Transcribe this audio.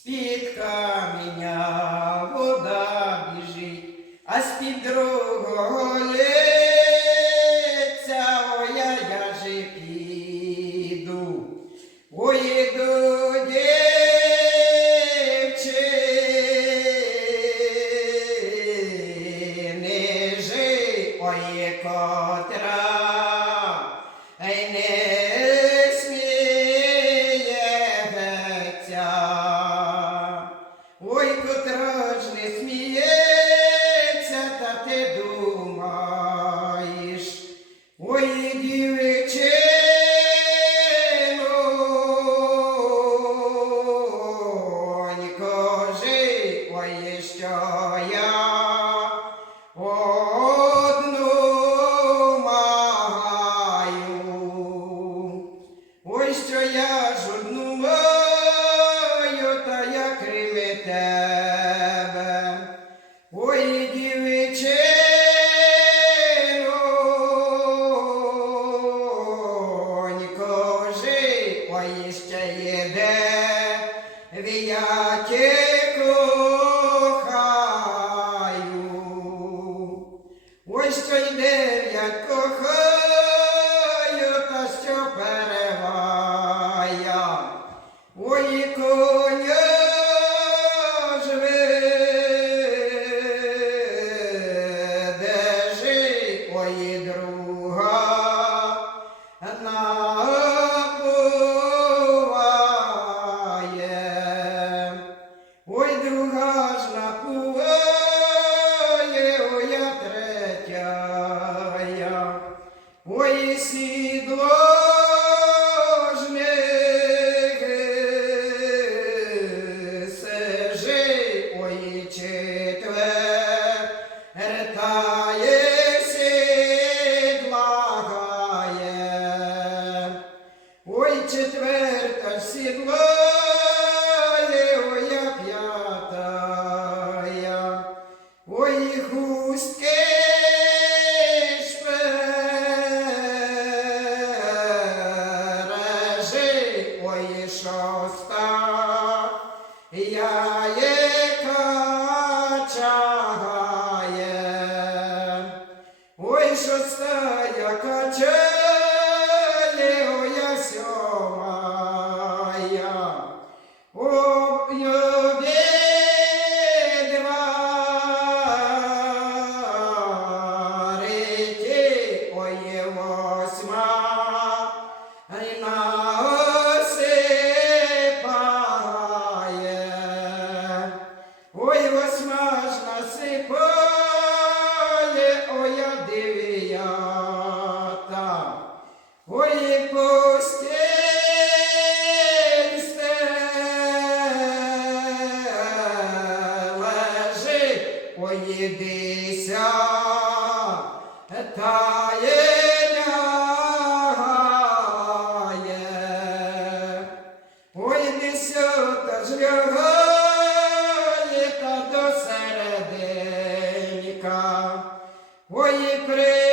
З-під каменя вода біжить, а з-під другого лиця, ой, я, я же піду. Ой, дівчини, жи, ой, котра, тебе. Ой, дівчинонько, жи, ой, ще єде, я тє кохаю. Ой, що йде, я кохаю, та що перевая. Ой, коня четверта сідлає, ой, я п'ятая. Ой, хустки шпережи, ой, шоста, я є Спаслися та є лягає. Ой, несю та ж лягає та до серединка. Ой, при